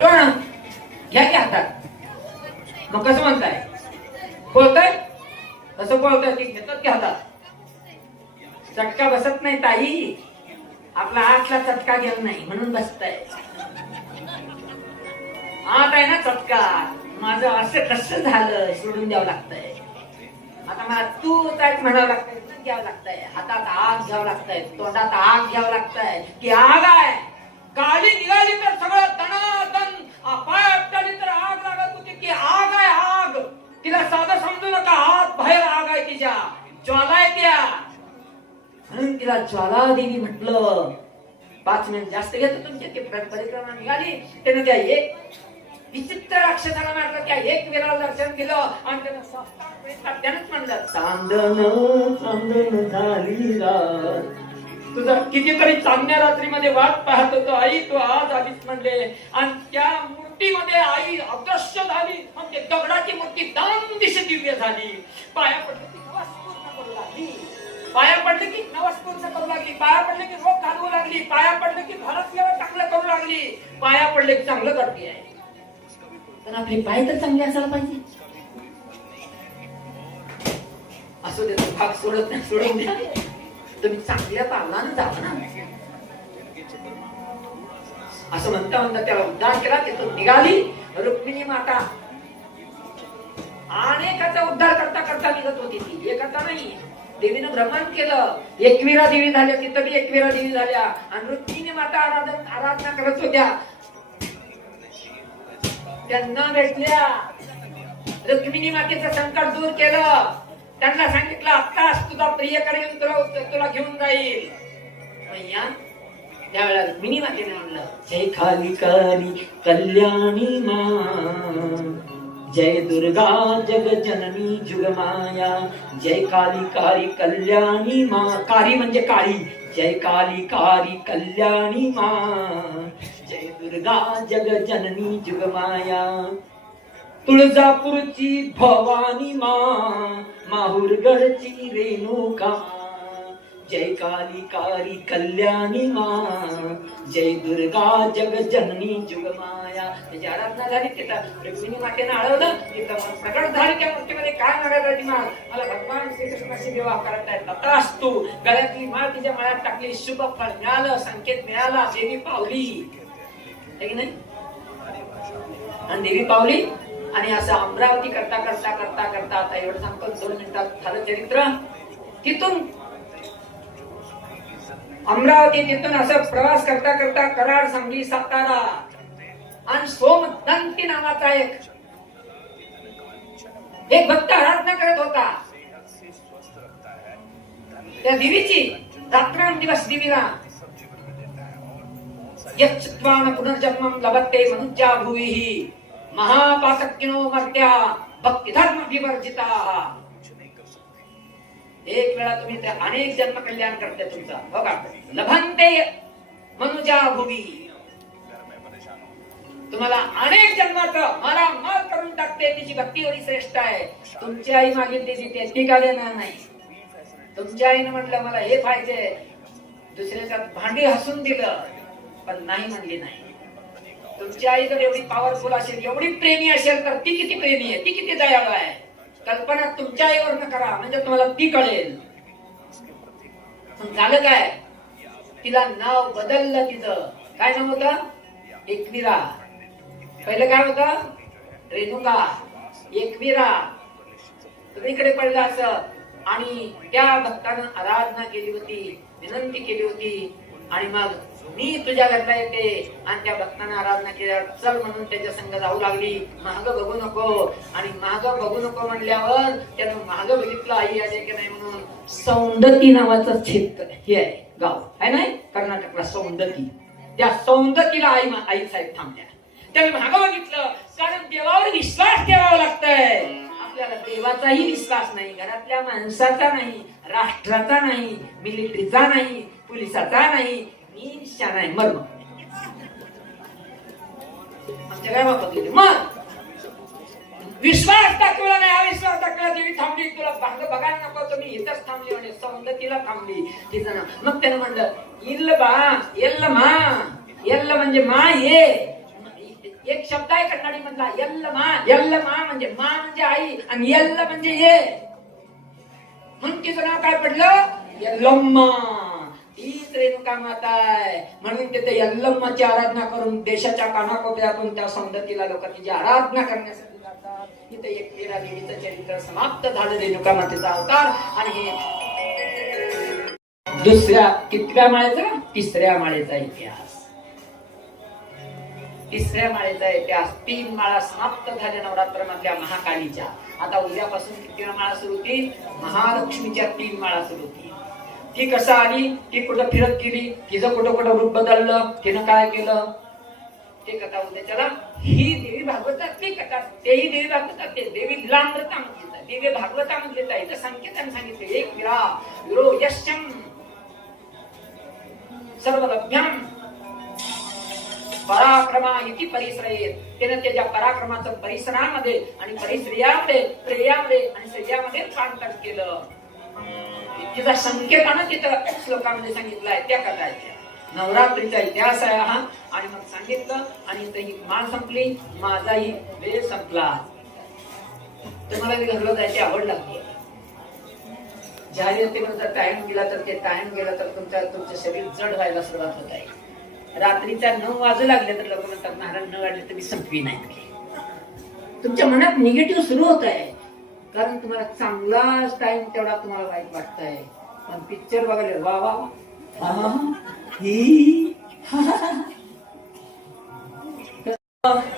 पण घ्या की हातात मग कसं म्हणताय? बोलताय कसं बोलताय की घेतात की हातात? चटका बसत नाही ताई. आपला आतला चटका घेत नाही म्हणून बसताय. आत आहे ना चटका. माझं असं कसं झालं सोडून द्यावं लागतंय. आता मला तू काय म्हणावं लागतंय तू घ्यावं लागतंय. हातात आग घ्यावं लागतंय तोंडात आग घ्यावं लागतंय. की आग आहे. काळी निघाली तर सगळं तणाव. पाय आपटाली तर आग लागत होती की आग आहे आग. तिला साधं समजू नका आत बाहेर आग आहे तिच्या. ज्वाला आहे त्या. म्हणून तिला ज्वाला देवी म्हटलं. पाच मिनिट जास्त घेतो तुमच्या ते परिक्रमा निघाली. त्यानं त्या एक विचित्र राक्षसाला मारलं त्या एक वेळा दर्शन दिलं आणि त्यानं सात-आठ त्यानंच म्हणलं चांदन चांदन झाली रात. तुझा कितीतरी चांगल्या रात्रीमध्ये वाट पाहत होतो आई तू आज आलीच म्हणले. आणि त्या मूर्तीमध्ये आई अदृश्य झाली म्हणजे दगडाची मूर्ती दान दिश दिव्य झाली. पाया पडले की नवस पूर्ण करू लागली. पाया पडले की नवस पूर्ण करू लागली. पाया पडलं की रोग घालवू लागली. पाया पडले की भारत भारतीय चांगलं करू लागली. पाया पडले की चांगलं करते आहे पण आपले पाय तर चांगले असायला पाहिजे. असू दे भाग सोडत नाही सोडून द्या तुम्ही चांगल्या पावलानं जावा ना. असं म्हणता म्हणता त्याला उद्धार केला तिथून निघाली रुक्मिणी माता. अनेकाचा उद्धार करता करता निघत होती ती. एकाचा नाही. देवीनं भ्रमण केलं. एकविरा देवी झाल्या तिथं बी एकविरा देवी झाल्या. आणि रुक्मिणी माता आराधन आराधना करत होत्या. त्यांना भेटल्या. रुक्मिणी मातेचं संकट दूर केलं. त्यांना सांगितलं आत्ताच तुझा प्रिय करेल तुला तुला घेऊन जाईल. त्यावेळेला रुक्मिणी मातेने म्हणलं जय खाली काली कल्याणी मा जय दुर्गा जग जननी जुगमाया जय काली कारी कल्याणी मा. कारी म्हणजे काळी. जय काली कारी कल्याणी मा जय दुर्गा जग जननी जुगमाया तुळजापूरची भवानी मा माहुरगडची रेणुका जय कालिकारी कल्याणी मा। जय दुर्गा जग जननी जुगमाया त्याची आराधना झाली तिथं रुक्मिणी मातेनं आळवलं? तिथं मग झाली त्या गोष्टीमध्ये काय म्हणायला ती मला भगवान श्रीकृष्णाशी विवाह करत आहे तत्रास तू. गळ्यातली माळ तिच्या मळ्यात टाकली. शुभ फळ मिळालं संकेत मिळाला. देवी पावली. नाही? आणि देवी पावली? आणि असं अमरावती करता करता करता करता आता एवढं सांगतो दोन मिनिटात झालं चरित्र. तिथून अमरावती तिथून असं प्रवास करता करता कराड सांगली सातारा आणि सोमदंती नावाचा एक एक भक्त आराधना करत होता. त्या देवीची रात्रंदिवस देवीला यच्चित्वान पुनर्जन्म लभते मनुज्या भुविः महापातकिनो मर्त्या भक्तिधर्म विवर्जिता एक वेळा तुम्ही ते अनेक जन्म कल्याण करते तुमचा. बघा लभंते मनुजा भूमी तुम्हाला अनेक जन्माचं मला मल करून टाकते तिची भक्ती एवढी श्रेष्ठ आहे. तुमची आई मागितली ती ती का देणार नाही. तुमच्या आईनं म्हटलं मला हे पाहिजे. दुसऱ्याच्यात भांडी हसून दिलं पण नाही म्हणली नाही. तुमची आई जर एवढी पॉवरफुल असेल एवढी प्रेमी असेल तर ती किती प्रेमी आहे? ती किती दयाळू आहे? कल्पना तुमच्या आईवर न करा म्हणजे तुम्हाला ती कळेल. झालं काय? तिला नाव बदललं तिचं. काय नाव होत एकविरा. पहिलं काय होत? रेणुका. एकविरा. इकडे पडलं असं. आणि त्या भक्तानं आराधना केली होती विनंती केली होती. आणि मग मी तुझ्या घरला येते. आणि त्या भक्तांना आराधना केल्यावर चल म्हणून त्याच्या संग जाऊ लागली. महाग बघू नको. आणि महाग बघू नको म्हणल्यावर त्यानं महाग बघितलं आई आले की नाही म्हणून. सौंदती नावाचं क्षेत्र हे आहे गाव. आहे नाही? कर्नाटकला सौंदती. त्या सौंदतीला आई आई साहेब थांबल्या. त्याने महाग बघितलं. कारण देवावर विश्वास ठेवावा लागतंय. आपल्याला देवाचाही विश्वास नाही घरातल्या माणसाचा नाही राष्ट्राचा नाही मिलिटरीचा नाही पोलिसाचा नाही मी निशा नाही मग आमच्या काय बाबा गेले मग विश्वास दाखवला नाही अविश्वास दाखवला देवी थांबली तुला भांग बघायला नको तुम्ही इथंच थांबली म्हणजे तिला थांबली तिचं नाव मग त्यानं म्हणलं इल्ल बा एल्ल मा एल्ल म्हणजे मा ये एक शब्द आहे कन्नडी मधला यल्लमा यल्लमा म्हणजे मा म्हणजे आई आणि यल्ल म्हणजे ये म्हणून तिचं नाव काय पडलं यल्लम्मा हीच रेणुका माता आहे. म्हणून तिथे यल्लम्माची आराधना करून देशाच्या कानाकोपऱ्यातून त्या सौंदतीला लोक तिची आराधना करण्यासाठी जातात. इथे एकविरा देवीचं चरित्र समाप्त झालं रेणुका मातेचा अवतार. आणि हे दुसऱ्या कितव्या माळेचा? तिसऱ्या माळेचा इतिहास. तिसऱ्या माळेचा इतिहास. तीन माळा समाप्त झाल्या नवरात्र मधल्या महाकालीच्या. आता उद्यापासून किती माळा सुरू होतील? महालक्ष्मीच्या तीन माळा सुरू होतील. ती कसं आली ती कुठं फिरत गेली तिचं कुठं कुठं रूप बदललं तिनं काय केलं? ते कथा उद्याच्याला ही देवी भागवतातली कथा तेही देवी भागवतात. ते देवी लांबता म्हटली देवी भागवता म्हटली इथं संकेतान सांगितले. एक विरा विरो यश्चम सर्वलभ्यम पराक्रमा इति परिश्रयेत त्यानं त्याच्या पराक्रमाचं परिसरामध्ये आणि परिश्रयामध्ये प्रेयामध्ये आणि श्रेयामध्ये रूपांतर केलं. तिचा संकेतानं तिथं श्लोकामध्ये सांगितलंय त्या कथाच्या नवरात्रीचा इतिहास आहे हा आणि मग सांगितलं आणि इथं ही माळ संपली माझाही वेळ संपला. तुम्हाला मी घरला जायची आवड लागली. जाहिरातीवर जर टाइम गेला तर ते टाइम गेला तर तुमच्या तुमचं शरीर जड व्हायला सुरुवात होत आहे. रात्रीच्या नऊ वाजू लागले तर लोक म्हणतात महाराज न तर मी संपवी नाही. तुमच्या मनात निगेटिव्ह सुरू होत आहे. कारण तुम्हाला चांगलाच टाइम तेवढा तुम्हाला वाईट वाटतंय. पण पिक्चर बघायला वा वा.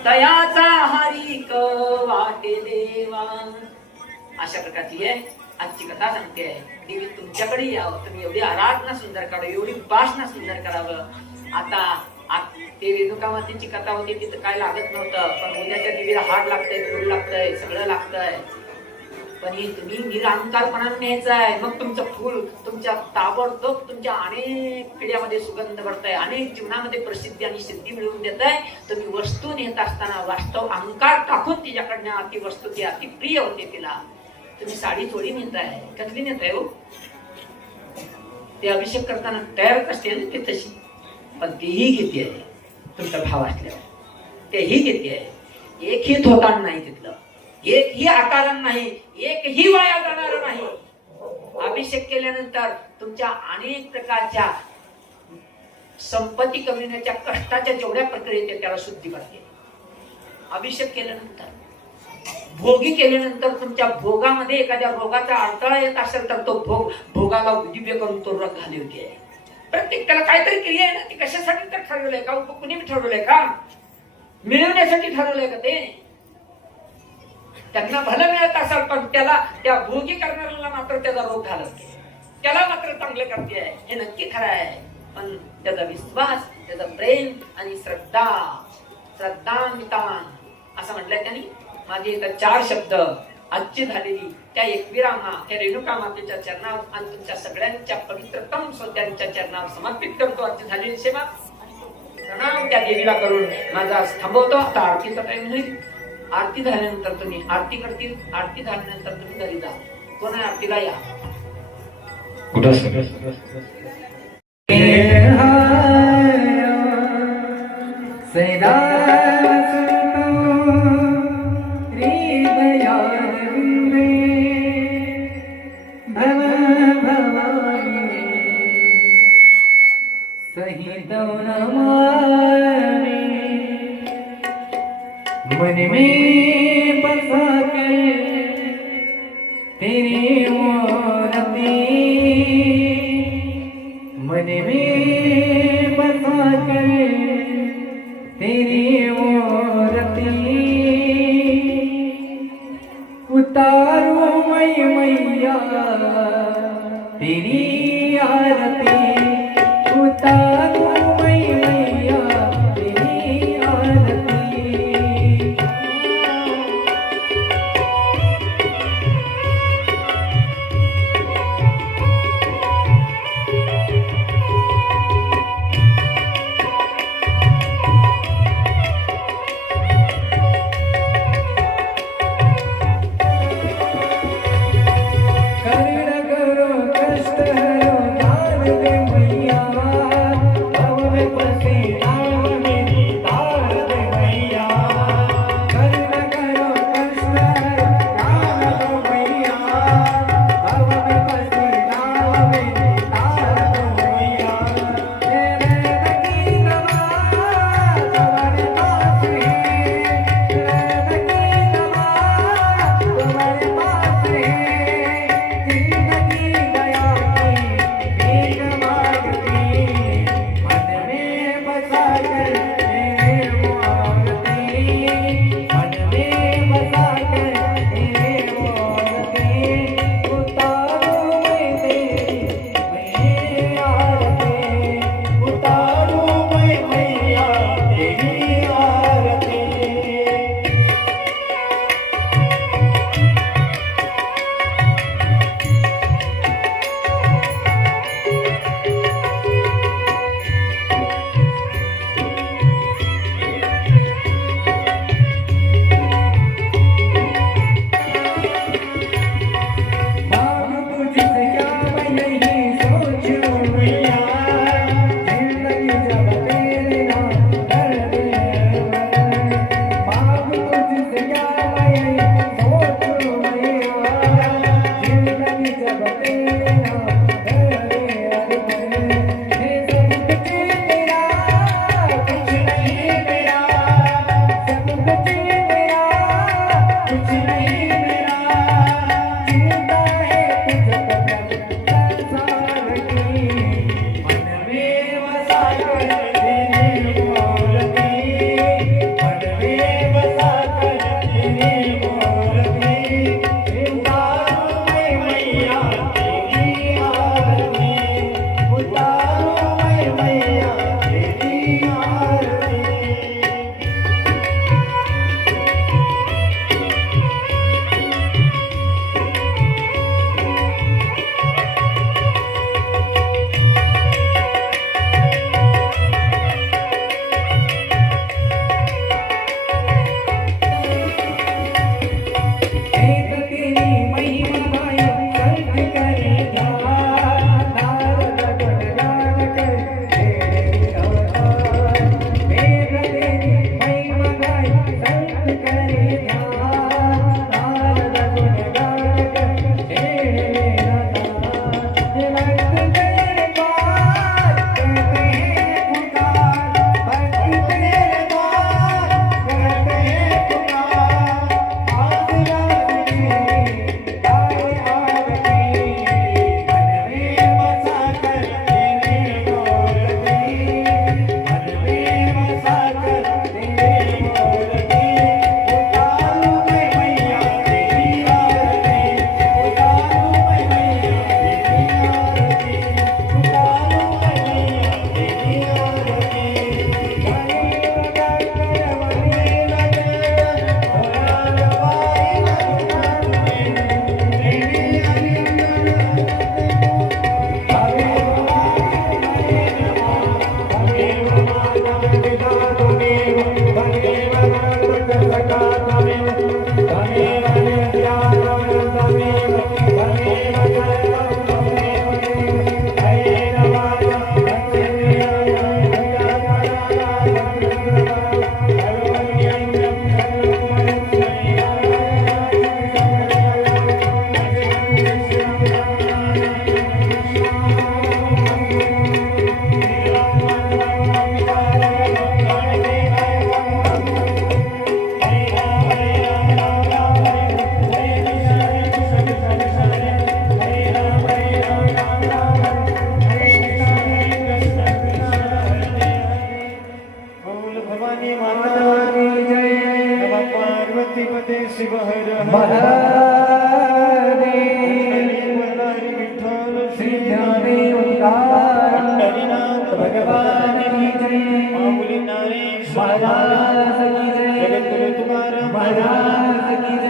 तयाचा हरिक वाटे देवा अशा प्रकारची आहे. आजची कथा सांगते देवी तुमच्याकडे यावं. तुम्ही एवढी आराधना सुंदर करावं एवढी उपासना सुंदर करावं. आता ते रेणुका मातेची कथा होती तिथं काय लागत नव्हतं. पण उद्याच्या देवीला हाड लागतंय फूल लागतंय सगळं लागतंय. पण हे तुम्ही निरंकारपणाने न्यायचं आहे मग तुमचं फूल तुमच्या ताबडतोब तुमच्या अनेक पिढ्यामध्ये सुगंध भरताय अनेक जीवनामध्ये प्रसिद्धी आणि सिद्धी मिळवून देत आहे तुम्ही वस्तू नेत असताना वास्तव अहंकार टाकून तिच्याकडनं ती वस्तू ती अति प्रिय होते तिला. तुम्ही साडी थोडी नेताय. कसली नेताय हो? ते अभिषेक करताना तयार असते ना ते तशी. पण तेही घेते आहे तुमचा भाव असल्यावर. तेही घेते आहे. एकही थोताण नाही तिथलं. एकही आकारण नाही एकही वाया जाणार नाही. अभिषेक केल्यानंतर तुमच्या अनेक प्रकारच्या संपत्ती कमविण्याच्या कष्टाच्या जेवढ्या प्रक्रिया त्याला शुद्धी करते अभिषेक केल्यानंतर भोगी केल्यानंतर तुमच्या भोगामध्ये एखाद्या रोगाचा अडथळा येत असेल तर तो भोग भोगाला दिव्य करून तो रग घाली होती आहे प्रत्येक त्याला काहीतरी क्रिया आहे ना ती कशासाठी तर ठरवलंय का? उप- कुणी ठरवलंय का? मिळवण्यासाठी ठरवलंय का ते? त्यांना भलं मिळत असेल पण त्याला त्या भोगी करणाऱ्याला मात्र त्याचा रोग घालत त्याला मात्र चांगले करते आहे हे नक्की खरं आहे. पण त्याचा विश्वास त्याचा प्रेम आणि श्रद्धा श्रद्धान्वितान असं म्हटलंय त्यांनी. माझे इथं चार शब्द आजची झालेली. त्या एकविरामा त्या रेणुका मातेच्या चरणावर आणि तुमच्या सगळ्यांच्या पवित्रतम स्वतःच्या चरणावर समर्पित करतो आजची झालेली सेवा. प्रणाम त्या देवीला करून माझा थांबवतो. आता आरतीचा टाइम होईल. आरती झाल्यानंतर तुम्ही आरती करतील आरती झाल्यानंतर तुम्ही घरी जा. कोण आहे आरतीला या. सदा मन में बसा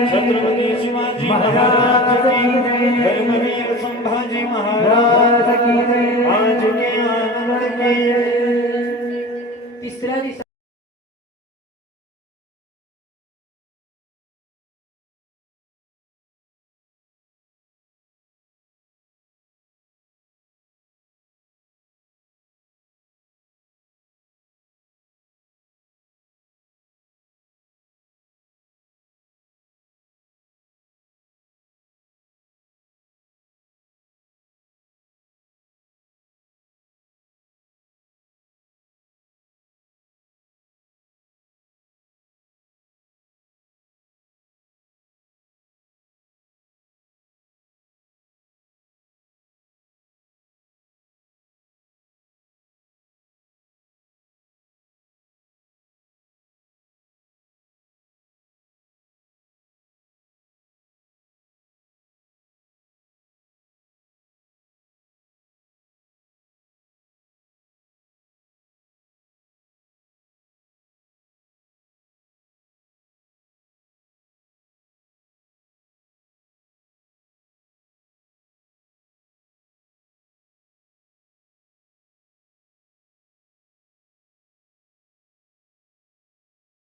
छत्रपती शिवाजी महाराज की धर्मवीर संभाजी महाराज आज के आनंद के